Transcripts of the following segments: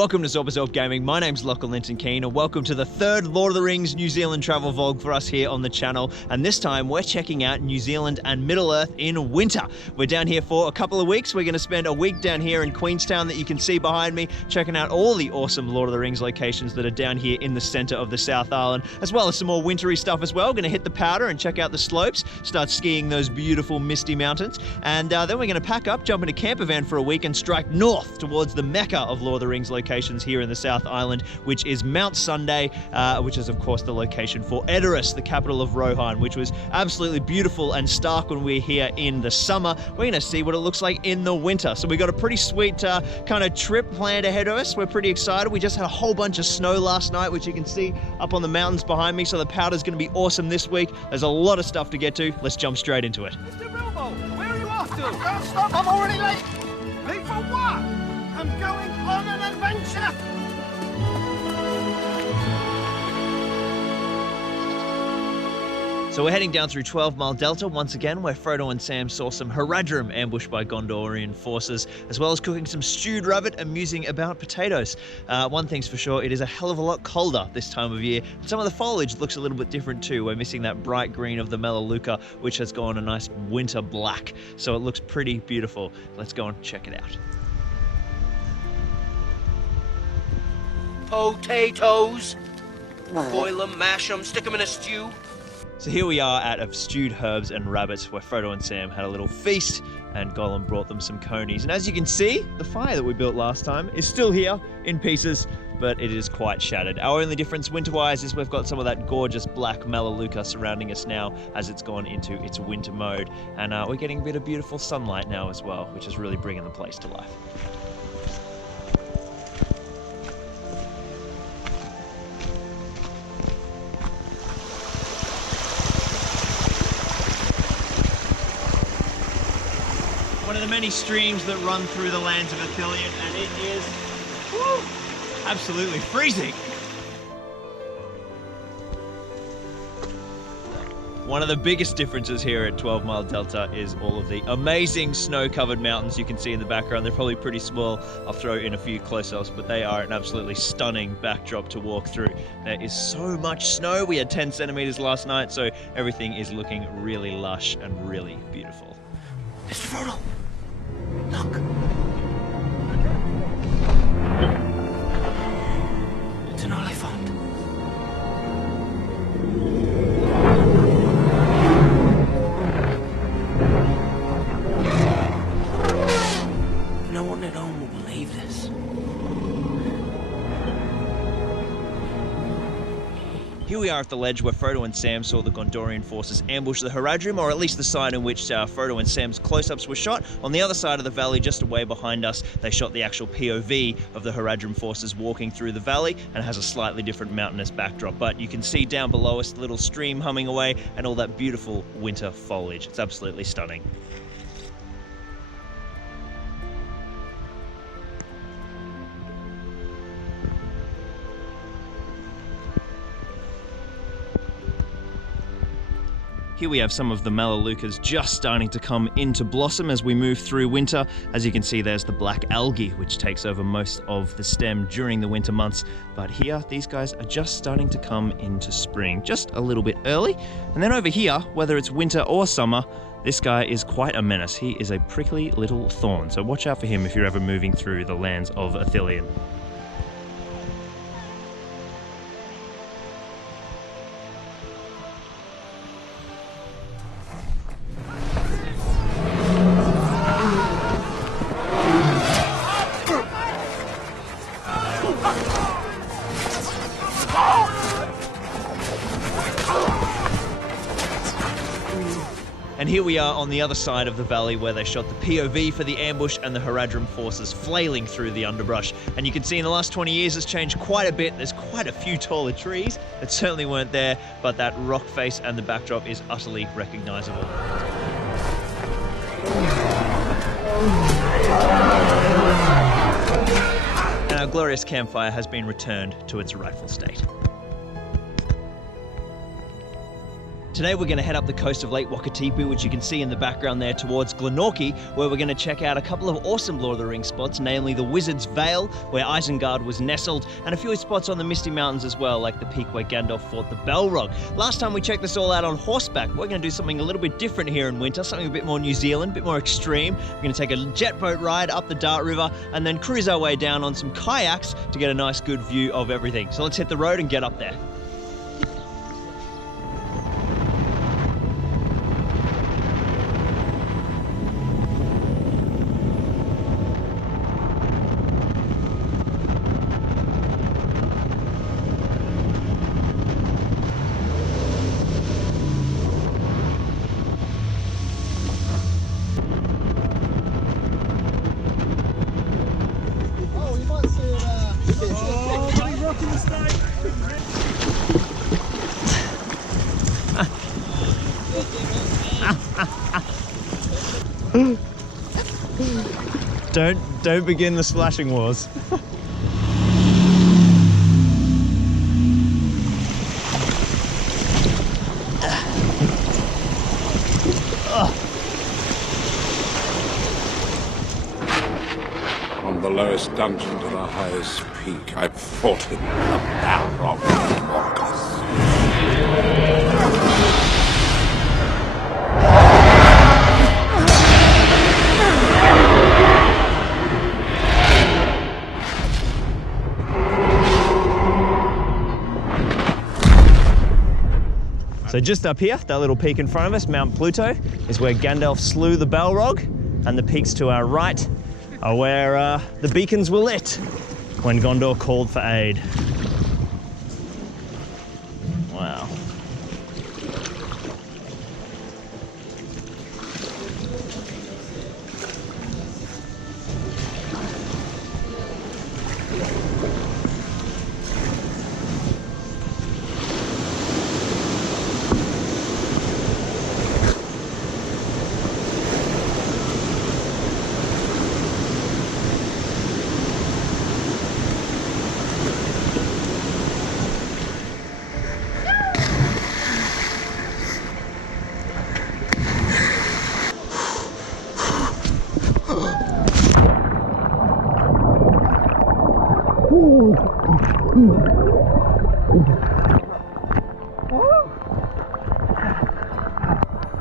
Welcome to Zorba Gaming. My name's Lachlan Linton Keane, and welcome to the third Lord of the Rings New Zealand travel vlog for us here on the channel. And this time we're checking out New Zealand and Middle-earth in winter. We're down here for a couple of weeks. We're going to spend a week down here in Queenstown that you can see behind me, checking out all the awesome Lord of the Rings locations that are down here in the center of the South Island, as well as some more wintry stuff as well. We're going to hit the powder and check out the slopes, start skiing those beautiful misty mountains, and then we're going to pack up, jump in a camper van for a week and strike north towards the mecca of Lord of the Rings locations here in the South Island, which is Mount Sunday, which is of course the location for EDORAS, the capital of Rohan, which was absolutely beautiful and stark when we're here in the summer. We're going to see what it looks like in the winter. So we got a pretty sweet kind of trip planned ahead of us. We're pretty excited. We just had a whole bunch of snow last night, which you can see up on the mountains behind me. So the powder's going to be awesome this week. There's a lot of stuff to get to. Let's jump straight into it. Mr. Bilbo, where are you off to? I can't stop, I'm already late. Late for what? I'm going on an adventure. So we're heading down through 12 Mile Delta once again, where Frodo and Sam saw some Haradrim ambushed by Gondorian forces, as well as cooking some stewed rabbit and musing about potatoes. One thing's for sure, it is a hell of a lot colder this time of year. Some of the foliage looks a little bit different too. We're missing that bright green of the Melaleuca, which has gone a nice winter black. So it looks pretty beautiful. Let's go and check it out. Potatoes. Boil them, mash them, stick them in a stew. So here we are at Stewed Herbs and Rabbits, where Frodo and Sam had a little feast, and Gollum brought them some conies. And as you can see, the fire that we built last time is still here in pieces, but it is quite shattered. Our only difference winter-wise is we've got some of that gorgeous black Melaleuca surrounding us now as it's gone into its winter mode. And we're getting a bit of beautiful sunlight now as well, which is really bringing the place to life. One of the many streams that run through the lands of Ithilien, and it is absolutely freezing. One of the biggest differences here at 12 Mile Delta is all of the amazing snow-covered mountains you can see in the background. They're probably pretty small. I'll throw in a few close-ups, but they are an absolutely stunning backdrop to walk through. There is so much snow. We had 10 centimeters last night, so everything is looking really lush and really beautiful. Mr. Frodo, look. It's an oliphant. No one at home will believe this. Here we are at the ledge where Frodo and Sam saw the Gondorian forces ambush the Haradrim, or at least the side in which Frodo and Sam's close-ups were shot. On the other side of the valley, just away behind us, they shot the actual POV of the Haradrim forces walking through the valley, and has a slightly different mountainous backdrop. But you can see down below us the little stream humming away and all that beautiful winter foliage. It's absolutely stunning. Here we have some of the Melaleucas just starting to come into blossom as we move through winter. As you can see, there's the black algae, which takes over most of the stem during the winter months. But here, these guys are just starting to come into spring, just a little bit early. And then over here, whether it's winter or summer, this guy is quite a menace. He is a prickly little thorn, so watch out for him if you're ever moving through the lands of Ithilien. And here we are on the other side of the valley where they shot the POV for the ambush and the Haradrim forces flailing through the underbrush. And you can see in the last 20 years it's changed quite a bit. There's quite a few taller trees that certainly weren't there, but that rock face and the backdrop is utterly recognizable. And our glorious campfire has been returned to its rightful state. Today we're going to head up the coast of Lake Wakatipu, which you can see in the background there, towards Glenorchy, where we're going to check out a couple of awesome Lord of the Rings spots, namely the Wizard's Vale, where Isengard was nestled, and a few spots on the Misty Mountains as well, like the peak where Gandalf fought the Balrog. Last time we checked this all out on horseback. We're going to do something a little bit different here in winter, something a bit more New Zealand, a bit more extreme. We're going to take a jet boat ride up the Dart River and then cruise our way down on some kayaks to get a nice good view of everything. So let's hit the road and get up there. Don't begin the splashing wars. From the lowest dungeon to the highest peak, I fought in the Balrog of Morgoth. So just up here, that little peak in front of us, Mount Pluto, is where Gandalf slew the Balrog, and the peaks to our right are where the beacons were lit when Gondor called for aid. Wow.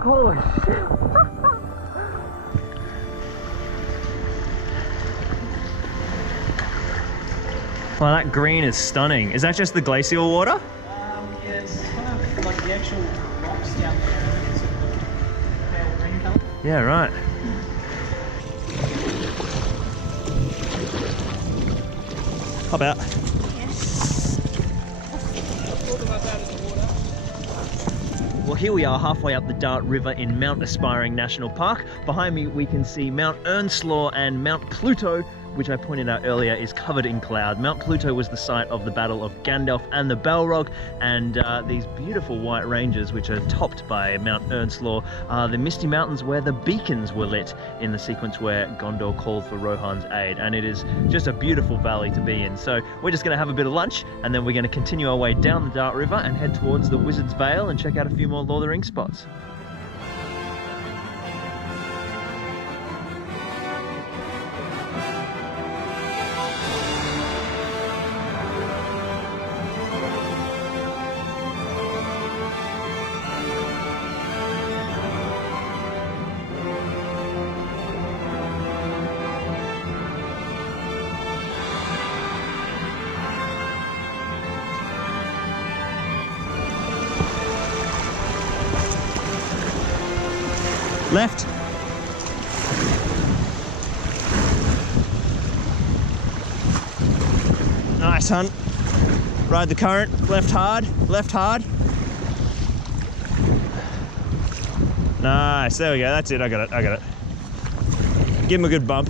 Holy shit. Wow, that green is stunning. Is that just the glacial water? Yeah, it's kind of like the actual rocks down there. It's sort of pale green colour. Yeah, right. Hop out. Well, here we are halfway up the Dart River in Mount Aspiring National Park. Behind me we can see Mount Earnslaw and Mount Pluto, which I pointed out earlier is covered in cloud. Mount Pluto was the site of the battle of Gandalf and the Balrog, and these beautiful white ranges, which are topped by Mount Earnslaw, are the Misty Mountains where the beacons were lit in the sequence where Gondor called for Rohan's aid. And it is just a beautiful valley to be in. So we're just going to have a bit of lunch, and then we're going to continue our way down the Dart River and head towards the Wizard's Vale and check out a few more Lord of the Rings spots. Left. Nice, hunt. Ride the current. Left hard. Left hard. Nice. There we go. That's it. I got it. I got it. Give him a good bump.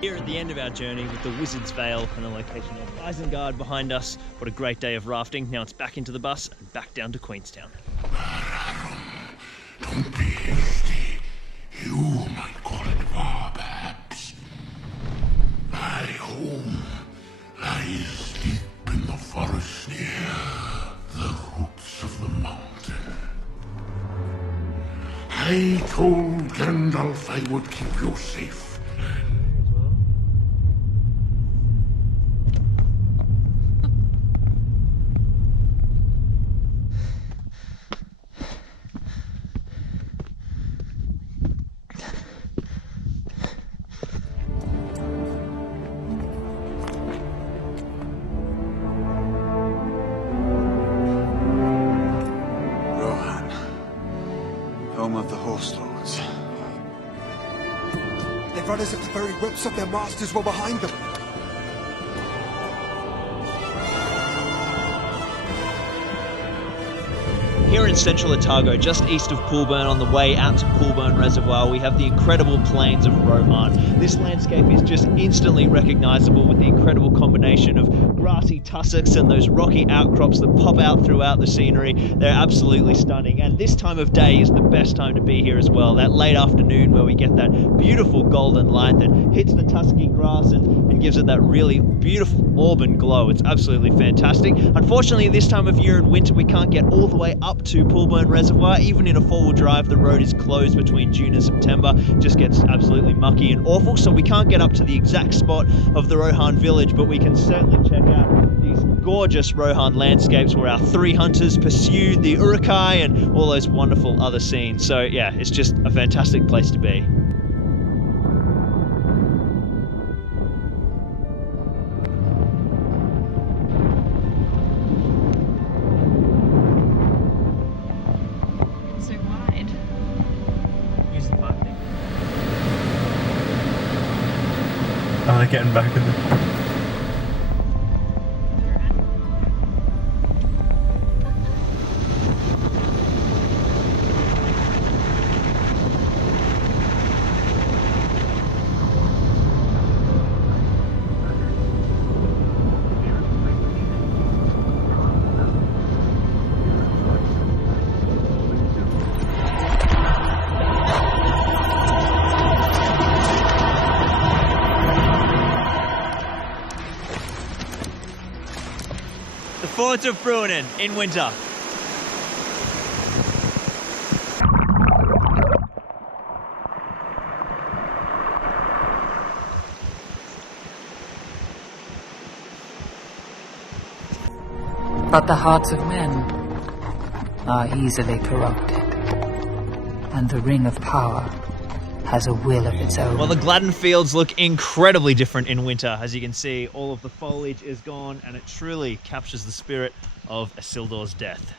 Here at the end of our journey with the Wizard's Vale and the location of Isengard behind us. What a great day of rafting. Now it's back into the bus and back down to Queenstown. Don't be hasty. You might call it far, perhaps. My home lies deep in the forest near the roots of the mountain. I told Gandalf I would keep you safe. Home of the Horse Lords. They run as if the very whips of their masters were behind them. Here in central Otago, just east of Poolburn on the way out to Poolburn Reservoir, we have the incredible plains of Rohan. This landscape is just instantly recognisable with the incredible combination of grassy tussocks and those rocky outcrops that pop out throughout the scenery. They're absolutely stunning, and this time of day is the best time to be here as well. That late afternoon where we get that beautiful golden light that hits the tussocky grass and gives it that really beautiful auburn glow. It's absolutely fantastic. Unfortunately, this time of year in winter, we can't get all the way up to Poolburn Reservoir. Even in a four-wheel drive, the road is closed between June and September. It just gets absolutely mucky and awful, so we can't get up to the exact spot of the Rohan village, but we can certainly check out these gorgeous Rohan landscapes where our three hunters pursued the Urukai and all those wonderful other scenes. So yeah, it's just a fantastic place to be. Oh, they're getting back in the... Fort of Bruinen in winter. But the hearts of men are easily corrupted, and the Ring of Power has a will of its own. Well, the Gladden Fields look incredibly different in winter. As you can see, all of the foliage is gone, and it truly captures the spirit of Isildur's death.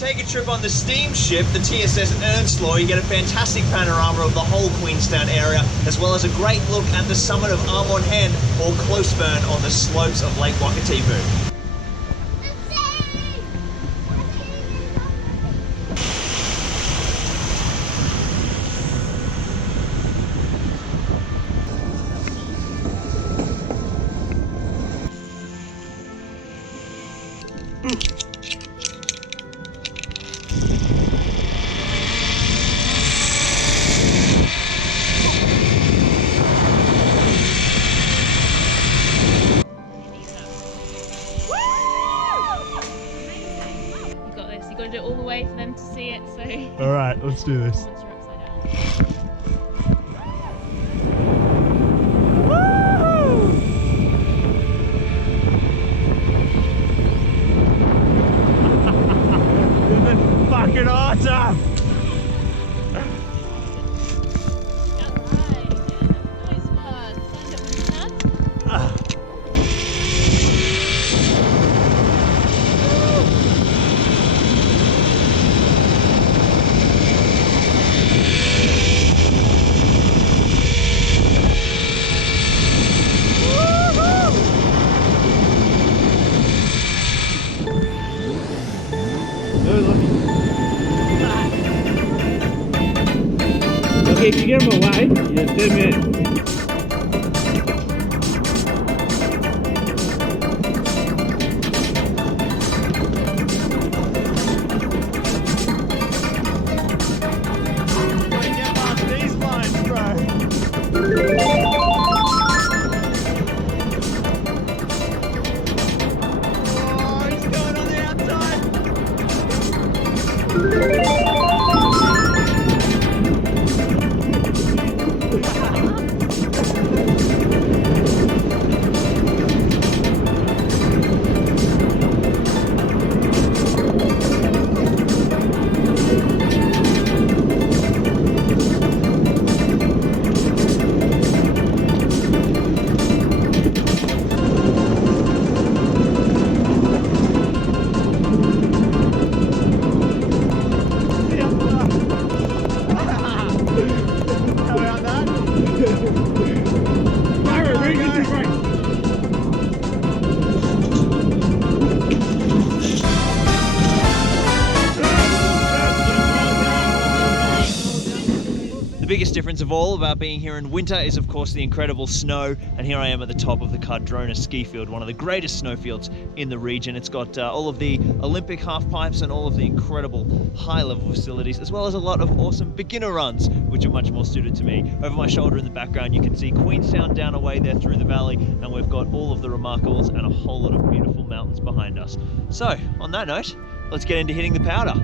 Take a trip on the steamship, the TSS Ernslaw, you get a fantastic panorama of the whole Queenstown area, as well as a great look at the summit of Armon Hen or Closeburn on the slopes of Lake Wakatipu. Do it all the way for them to see it, so... Alright, let's do this. Once you're upside down. This is fucking awesome! Nice one. Okay, if you get him away, you're 10 minutes. Get past these lines, bro. Oh, he's going on the outside. The biggest difference of all about being here in winter is of course the incredible snow, and here I am at the top of the Cardrona ski field, one of the greatest snowfields in the region. It's got all of the Olympic half pipes and all of the incredible high level facilities, as well as a lot of awesome beginner runs which are much more suited to me. Over my shoulder in the background you can see Queenstown down away there through the valley, and we've got all of the remarkables and a whole lot of beautiful mountains behind us. So on that note, let's get into hitting the powder.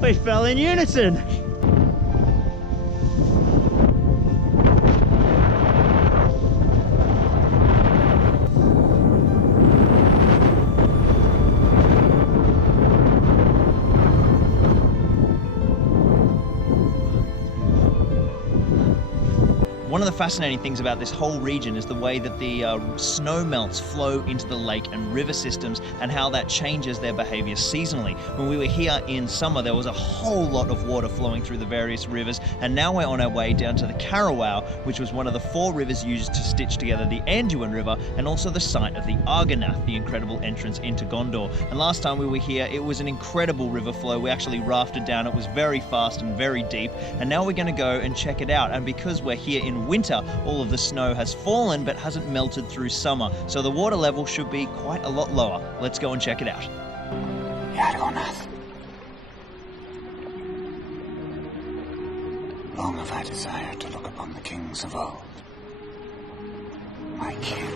We fell in unison. One of the fascinating things about this whole region is the way that the snow melts flow into the lake and river systems, and how that changes their behavior seasonally. When we were here in summer, there was a whole lot of water flowing through the various rivers, and now we're on our way down to the Karawau, which was one of the 4 rivers used to stitch together the Anduin River, and also the site of the Argonath, the incredible entrance into Gondor. And last time we were here, it was an incredible river flow. We actually rafted down. It was very fast and very deep, and now we're going to go and check it out. And because we're here in winter, all of the snow has fallen but hasn't melted through summer, so the water level should be quite a lot lower. Let's go and check it out. Argonath. Long have I desired to look upon the kings of old. My kin.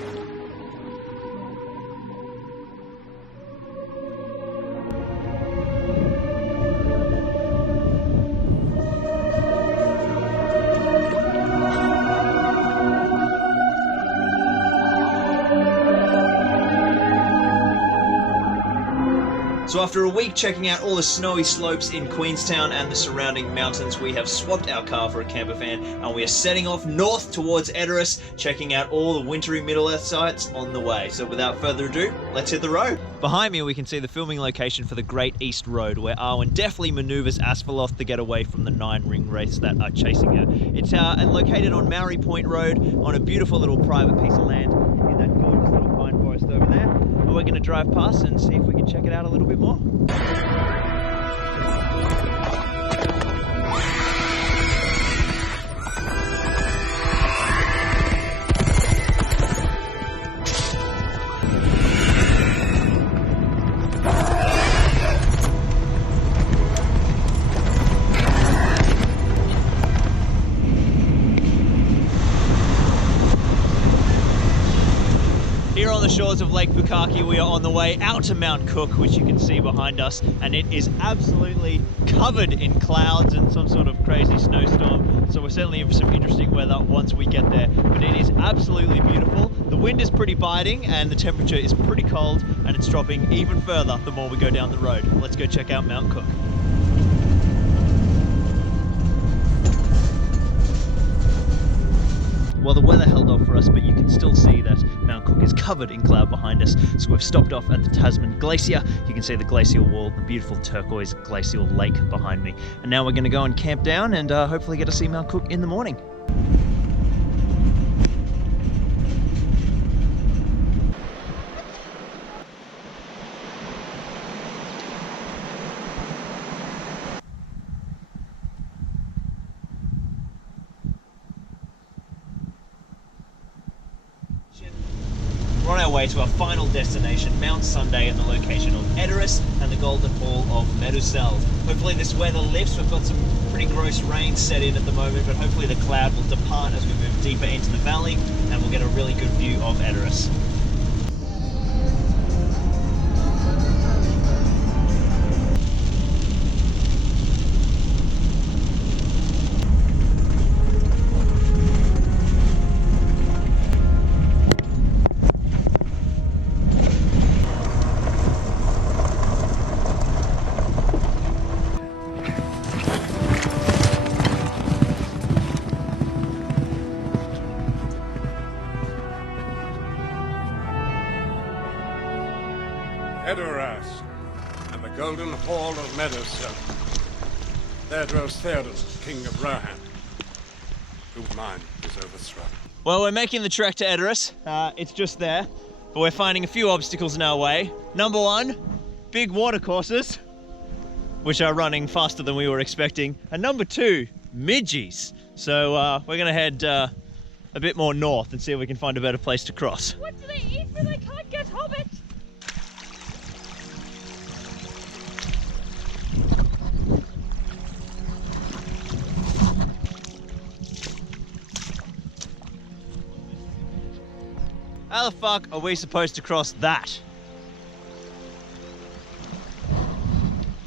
So after a week checking out all the snowy slopes in Queenstown and the surrounding mountains, we have swapped our car for a camper van and we are setting off north towards EDORAS, checking out all the wintry Middle-earth sites on the way. So without further ado, let's hit the road. Behind me we can see the filming location for the Great East Road, where Arwen deftly maneuvers Asphaleth to get away from the 9 ring wraiths that are chasing her. It's located on Maori Point Road on a beautiful little private piece of land in that gorgeous little pine forest over there. And we're going to drive past and see if we can check it out a little bit more. shores of Lake Pukaki, we are on the way out to Mount Cook, which you can see behind us, and it is absolutely covered in clouds and some sort of crazy snowstorm. So we're certainly in for some interesting weather once we get there, but it is absolutely beautiful. The wind is pretty biting and the temperature is pretty cold, and it's dropping even further the more we go down the road. Let's go check out Mount Cook. Well, the weather held off for us, but you can still see that Mount Cook is covered in cloud behind us. So we've stopped off at the Tasman Glacier. You can see the glacial wall, the beautiful turquoise glacial lake behind me. And now we're going to go and camp down and hopefully get to see Mount Cook in the morning. We're on our way to our final destination, Mount Sunday, and the location of EDORAS and the Golden Hall of Meduseld. Hopefully this weather lifts. We've got some pretty gross rain set in at the moment, but hopefully the cloud will depart as we move deeper into the valley and we'll get a really good view of EDORAS. EDORAS and the Golden Hall of Meduseld. There dwells Theoden, King of Rohan, whose mind is overthrown. Well, we're making the trek to EDORAS. It's just there, but we're finding a few obstacles in our way. Number one, big watercourses, which are running faster than we were expecting. And number two, midges. So we're gonna head a bit more north and see if we can find a better place to cross. What do they eat when they can't get hobbit? How the fuck are we supposed to cross that?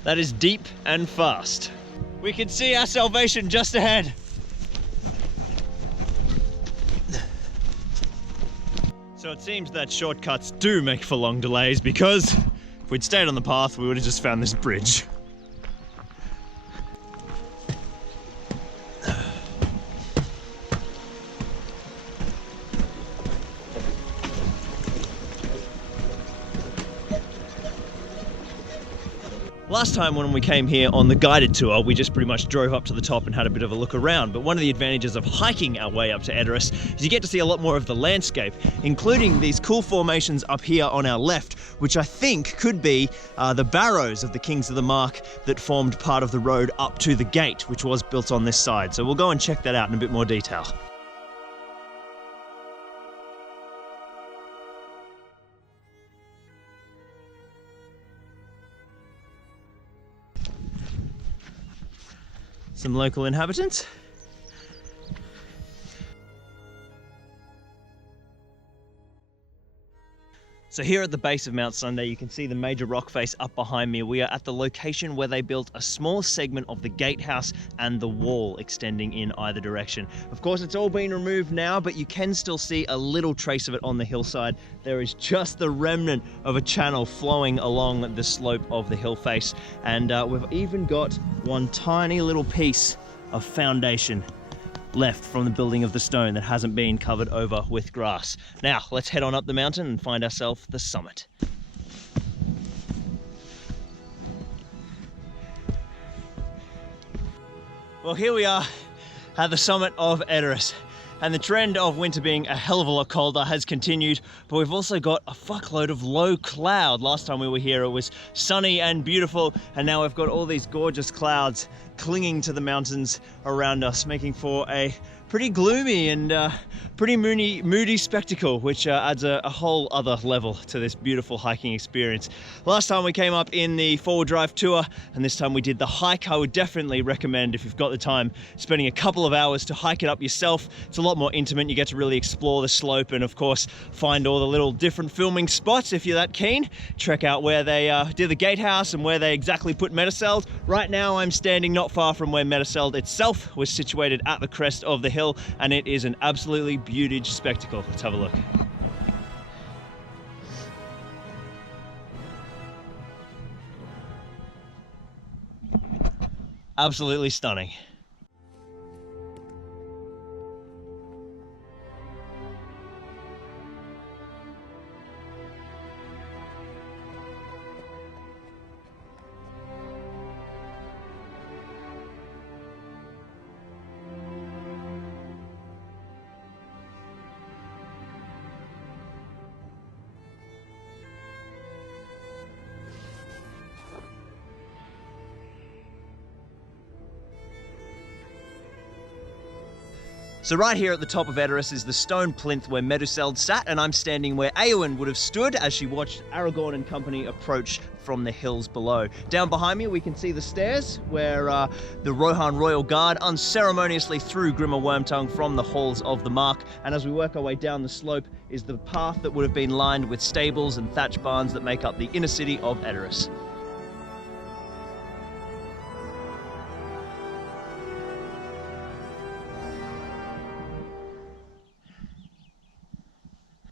That is deep and fast. We can see our salvation just ahead. So it seems that shortcuts do make for long delays, because if we'd stayed on the path, we would have just found this bridge. Last time when we came here on the guided tour, we just pretty much drove up to the top and had a bit of a look around. But one of the advantages of hiking our way up to EDORAS is you get to see a lot more of the landscape, including these cool formations up here on our left, which I think could be the barrows of the Kings of the Mark that formed part of the road up to the gate, which was built on this side. So we'll go and check that out in a bit more detail. Some local inhabitants. So here at the base of Mount Sunday, you can see the major rock face up behind me. We are at the location where they built a small segment of the gatehouse and the wall extending in either direction. Of course, it's all been removed now, but you can still see a little trace of it on the hillside. There is just the remnant of a channel flowing along the slope of the hill face. And we've even got one tiny little piece of foundation left from the building of the stone that hasn't been covered over with grass. Now, let's head on up the mountain and find ourselves the summit. Well, here we are at the summit of EDORAS. And the trend of winter being a hell of a lot colder has continued, but we've also got a fuckload of low cloud. Last time we were here, it was sunny and beautiful, and now we've got all these gorgeous clouds clinging to the mountains around us, making for a pretty gloomy and pretty moody spectacle, which adds a whole other level to this beautiful hiking experience. Last time we came up in the 4-wheel drive tour, and this time we did the hike. I would definitely recommend, if you've got the time, spending a couple of hours to hike it up yourself. It's a lot more intimate. You get to really explore the slope and of course find all the little different filming spots if you're that keen. Check out where they did the gatehouse and where they exactly put Metaceld. Right now I'm standing not far from where Metaceld itself was situated at the crest of the hill, and it is an absolutely beauty spectacle. Let's have a look. Absolutely stunning. So right here at the top of EDORAS is the stone plinth where Metaceld sat, and I'm standing where Eowyn would have stood as she watched Aragorn and company approach from the hills below. Down behind me we can see the stairs where the Rohan Royal Guard unceremoniously threw Grimmer Wormtongue from the halls of the Mark, and as we work our way down the slope is the path that would have been lined with stables and thatch barns that make up the inner city of EDORAS.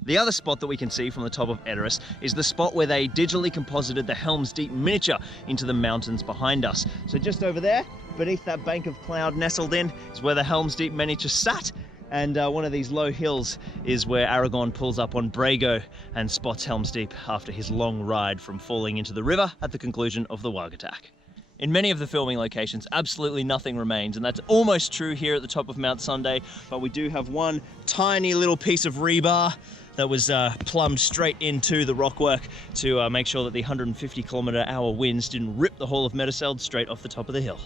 The other spot that we can see from the top of EDORAS is the spot where they digitally composited the Helm's Deep miniature into the mountains behind us. So just over there, beneath that bank of cloud nestled in, is where the Helm's Deep miniature sat. And one of these low hills is where Aragorn pulls up on Brago and spots Helm's Deep after his long ride from falling into the river at the conclusion of the Warg attack. In many of the filming locations, absolutely nothing remains, and that's almost true here at the top of Mount Sunday, but we do have one tiny little piece of rebar that was plumbed straight into the rockwork to make sure that the 150-kilometer-hour winds didn't rip the Hall of Metaceld straight off the top of the hill.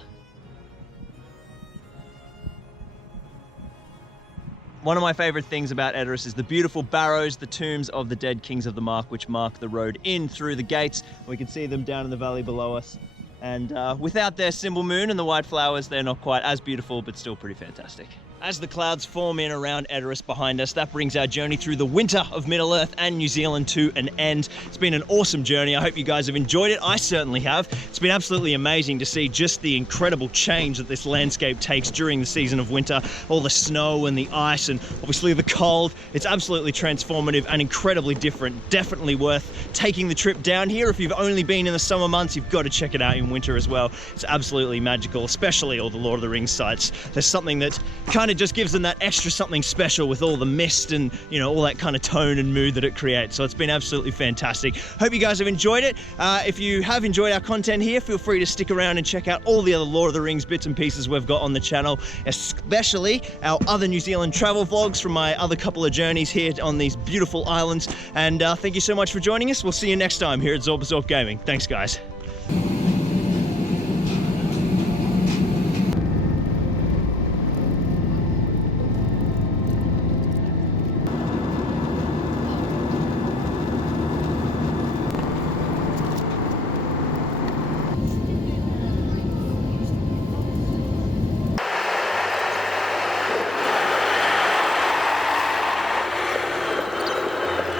One of my favorite things about EDORAS is the beautiful barrows, the tombs of the dead kings of the Mark, which mark the road in through the gates. We can see them down in the valley below us. And without their symbol moon and the white flowers, they're not quite as beautiful, but still pretty fantastic. As the clouds form in around EDORAS behind us, that brings our journey through the winter of Middle-earth and New Zealand to an end. It's been an awesome journey. I hope you guys have enjoyed it. I certainly have. It's been absolutely amazing to see just the incredible change that this landscape takes during the season of winter. All the snow and the ice and obviously the cold. It's absolutely transformative and incredibly different. Definitely worth taking the trip down here. If you've only been in the summer months, you've got to check it out in winter as well. It's absolutely magical, especially all the Lord of the Rings sites. There's something that kind of just gives them that extra something special with all the mist and, you know, all that kind of tone and mood that it creates. So it's been absolutely fantastic. Hope you guys have enjoyed it. If you have enjoyed our content here, feel free to stick around and check out all the other Lord of the Rings bits and pieces we've got on the channel, especially our other New Zealand travel vlogs from my other couple of journeys here on these beautiful islands. And thank you so much for joining us. We'll see you next time here at Zorbazorb Gaming. Thanks, guys.